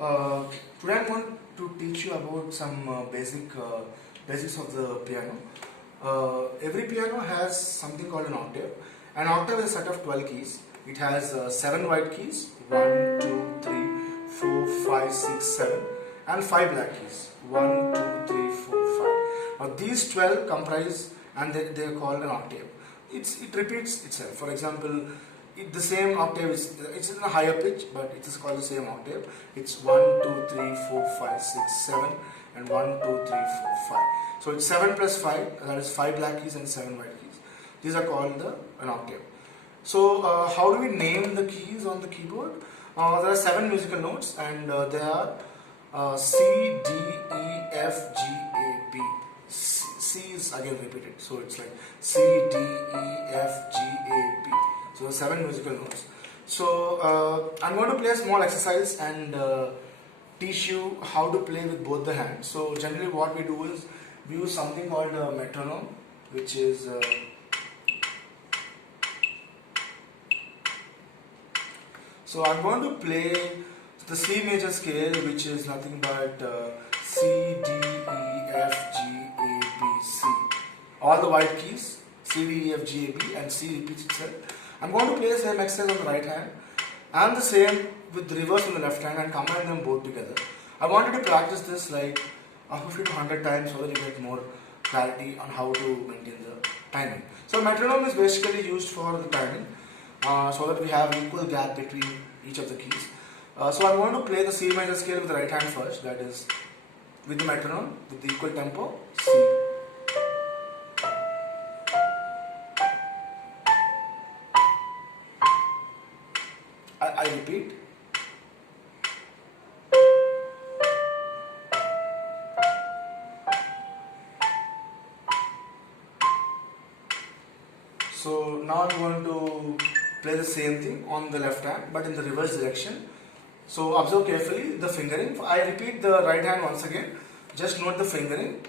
Uh, Today I'm going to teach you about some basics of the piano. Every piano has something called an octave. An octave is a set of 12 keys. It has 7 white keys, 1, 2, 3, 4, 5, 6, 7, and 5 black keys, 1, 2, 3, 4, 5. Now these 12 comprise and they are called an octave. It repeats itself. For example, the same octave it's in a higher pitch, but it is called the same octave. It's 1, 2, 3, 4, 5, 6, 7, and 1, 2, 3, 4, 5. So it's 7 plus 5, that is 5 black keys and 7 white keys. These are called an octave. So how do we name the keys on the keyboard? There are 7 musical notes, and they are C, D, E, F, G, A, B. C is again repeated, so it's like C, D, E, F, G, A, B. So 7 musical notes. So I'm going to play a small exercise and teach you how to play with both the hands. So generally what we do is we use something called a metronome, which is so I'm going to play the C major scale, which is nothing but C, D, E, F, G, A, B, C. All the white keys, C, D, E, F, G, A, B, and C repeats itself. I'm going to play the same exercise on the right hand and the same with the reverse on the left hand and combine them both together. I wanted to practice this like 50 to 100 times so that you get more clarity on how to maintain the timing. So metronome is basically used for the timing, so that we have equal gap between each of the keys. So I'm going to play the C major scale with the right hand first, that is with the metronome with the equal tempo C. I repeat. So now I'm going to play the same thing on the left hand but in the reverse direction. So observe carefully the fingering. I repeat the right hand once again. Just note the fingering.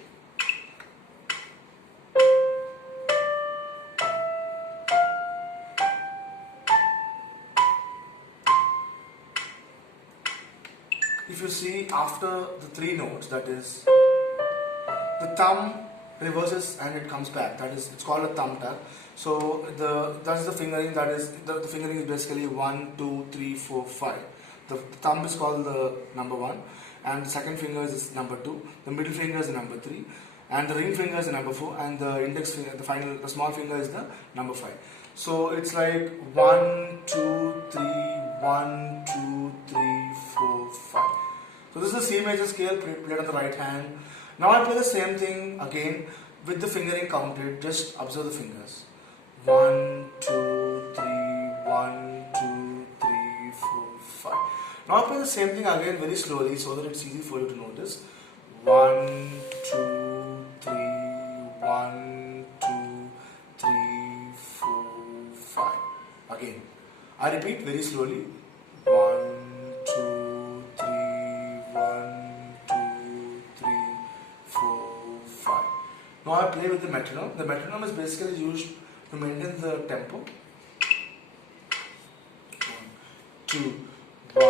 If you see after the 3 notes, that is the thumb reverses and it comes back. That is, it's called a thumb tap. So that's the fingering. That is the fingering is basically 1, 2, 3, 4, 5. The thumb is called the number 1, and the second finger is number 2. The middle finger is the number 3, and the ring finger is the number 4, and the index finger, the small finger is the number 5. So it's like 1, 2, 3, 1, 2, 3, 4, 5. So this is the C major scale played on the right hand. Now I play the same thing again with the fingering counted. Just observe the fingers. 1, 2, 3, 1, 2, 3, 4, 5. Now I play the same thing again very slowly so that it's easy for you to notice. 1, 2, 3, 1, 2, 3, 4, 5. Again. I repeat very slowly. 1, 2, 3, 1, 2, 3, 4, 5. Now I play with the metronome. The metronome is basically used to maintain the tempo. 1, 2, 1,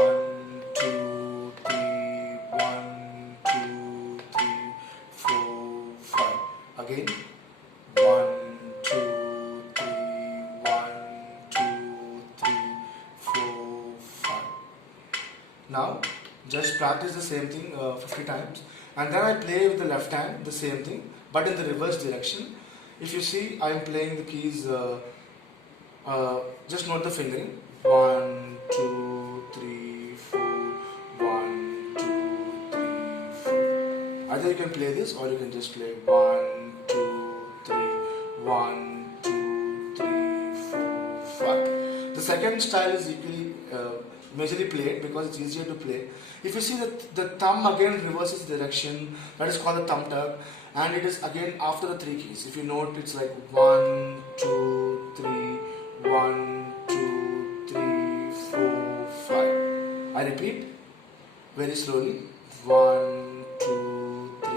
2, 3, 1, 2, 3, 4, 5. Again. 1, 2, 3, 1, 2, 3, 4, 5. Now just practice the same thing 50 times, and then I play with the left hand the same thing but in the reverse direction. If you see, I am playing the keys, just note the fingering. 1, 2, 3, 4, 1, 2, 3, 4. Either you can play this or you can just play 1, 2, 3, 1, 2, 3, 4, 5. The second style is equally majorly played because it's easier to play. If you see that the thumb again reverses direction, that is called the thumb tap, and it is again after the 3 keys. If you note, it's like 1, 2, 3, 1, 2, 3, 4, 5. I repeat very slowly. 1, 2, 3,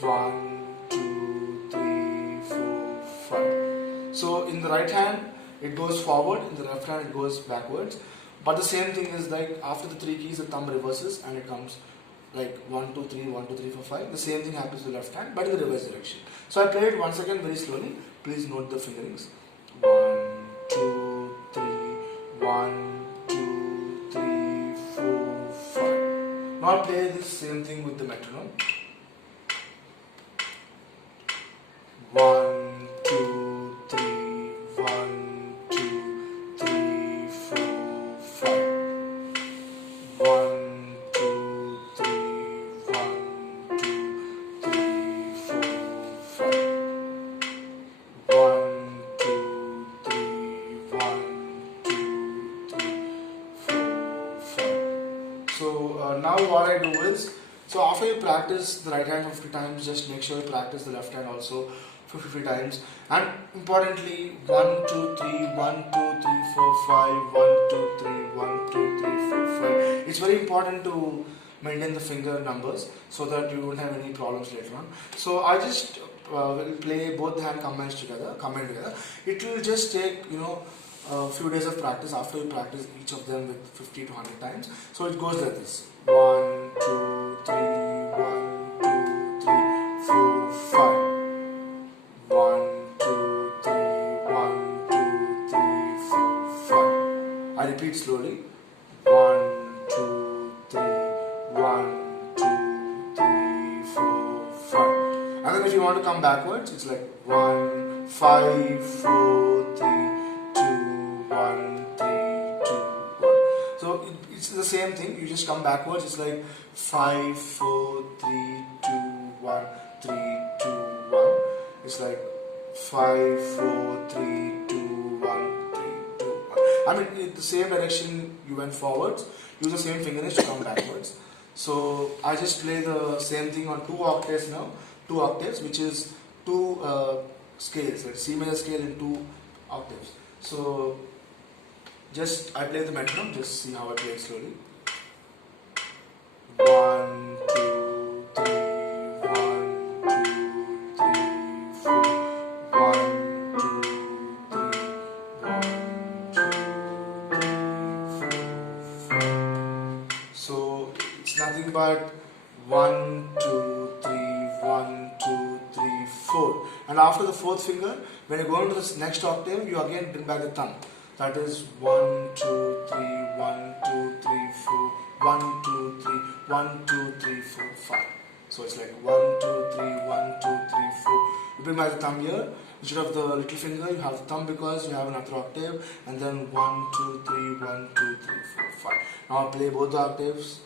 1, 2, 3, 4, 5. So in the right hand it goes forward, in the left hand it goes backwards. But the same thing is like after the 3 keys, the thumb reverses and it comes like 1, 2, 3, 1, 2, 3, 4, 5. The same thing happens to the left hand, but in the reverse direction. So I play it once again very slowly. Please note the fingerings. 1, 2, 3, 1, 2, 3, 4, 5. Now I play the same thing with the metronome. 1, 2, 3, 1, 2, 3, 4, 5. 1, 2, 3, 1, 2, 3, 4, 5. 1, 2, 3, 1, 2, 3, 4, 5. So now what I do is, so after you practice the right hand 50 times, just make sure you practice the left hand also 50 times. And importantly, 1, 2, 3, 1, 2, 3, 4, 5, 1, 2, 3, 1, 2, 3, 4, 5. It's very important to maintain the finger numbers so that you won't have any problems later on. So I just will play both the hand combined together. It will just take, a few days of practice after you practice each of them with 50 to 100 times. So it goes like this: 1, 2, 3, 1, 2, 3, 4, 5. 1, 2, 3, 1, 2, 3, 4, 5. I repeat slowly: 1, 2, 3, 1, 2, 3, 4, 5. And then if you want to come backwards, it's like 1, 5, 4, 3, 2, 1, 3, 2, 1. So it's the same thing. You just come backwards. It's like 5, 4, 3, 2, 1, 3, 2, 1. It's like 5, 4, 3, 2, 1, 3, 2, 1. I mean, in the same direction you went forwards, use the same fingernails to come backwards. So I just play the same thing on 2 octaves now. 2 octaves, which is 2 scales, like C major scale in 2 octaves. So just I play the metronome, just see how I play it slowly. 1, 2, 3, 1, 2, 3, 4, 1, 2, 3, 1, 2, 3, 4, 5. So it's nothing but 1, 2, 3, 1, 2, 3, 4. And after the 4th finger, when you go into the next octave, you again bring back the thumb. That is 1, 2, 3, 1, 2, 3, 4, 1, 2, 3, 1, 2, 3, 4, 5. So it's like 1, 2, 3, 1, 2, 3, 4. You bring back the thumb here. Instead of the little finger, you have the thumb because you have another octave. And then 1, 2, 3, 1, 2, 3, 4, 5. Now I'll play both the octaves.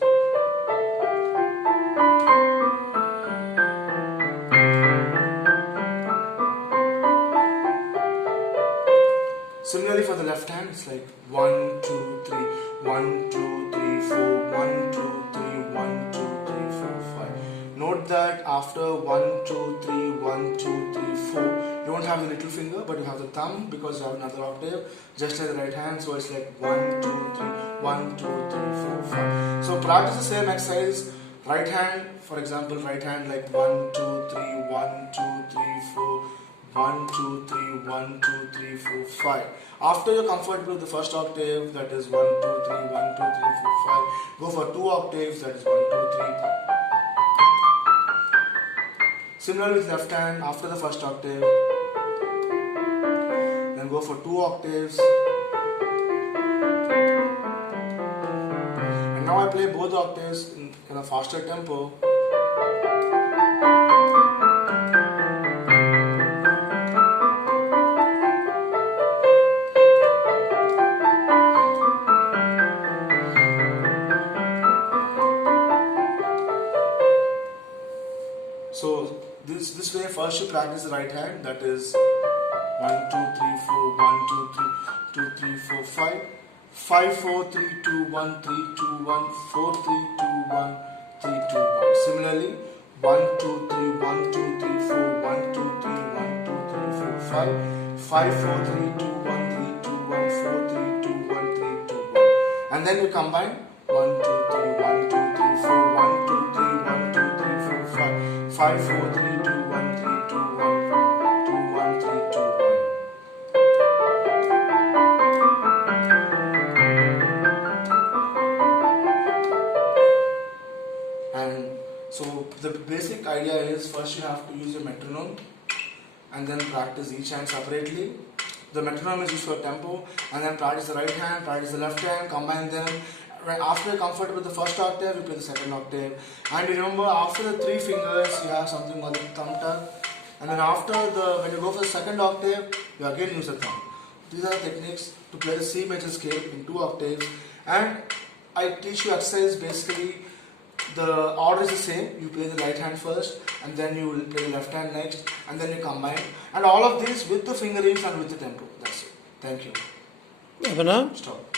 Similarly for the left hand, it's like 1, 2, 3, 1, 2, 3, 4, 1, 2, 3, 1, 2, 3, 4, 5. Note that after 1, 2, 3, 1, 2, 3, 4, you don't have the little finger, but you have the thumb because you have another octave, just like the right hand. So it's like 1, 2, 3, 1, 2, 3, 4, 5. So practice the same exercise. Right hand, for example, right hand like 1, 2, 3, 1, 2, 3, 4. 1, 2, 3, 1, 2, 3, 4, 5. After you're comfortable with the first octave, that is 1, 2, 3, 1, 2, 3, 4, 5. Go for 2 octaves, that is 1, 2, 3. Similarly with left hand, after the first octave, then go for 2 octaves. And now I play both octaves in a faster tempo. So this way, first you practice the right hand, that is 1, 2, 3, 4, 1, 2, 3, 2, 3, 4, 5. 5, 4, 3, 2, 1, 3, 2, 1, 4, 3, 2, 1, 3, 2, 1. Similarly, 1, 2, 3, 1, 2, 3, 4, 1, 2, 3, 1, 2, 3, 4, 5. 5, 4, 3, 2, 1, 3, 2, 1, 4, 3, 2, 1, 3, 2, 1. And then we combine 1, 2, 3, 1, 2, 3, 4, 1, 2, 3, 1, 2, 3, 4, 5. 5, 4, 3, 2, 1, 3, 2, 1, 2, 1, 3, 2, 1. the basic idea is first you have to use your metronome and then practice each hand separately. The metronome is used for tempo, and then practice the right hand, practice the left hand, combine them. Right after you're comfortable with the first octave, you play the second octave. And you remember after the 3 fingers, you have something called the thumb tuck. And then when you go for the second octave, you again use the thumb. These are the techniques to play the C major scale in 2 octaves. And I teach you exercise basically. The order is the same. You play the right hand first, and then you will play the left hand next, and then you combine. And all of this with the fingerings and with the tempo. That's it. Thank you. Abhinav? Stop.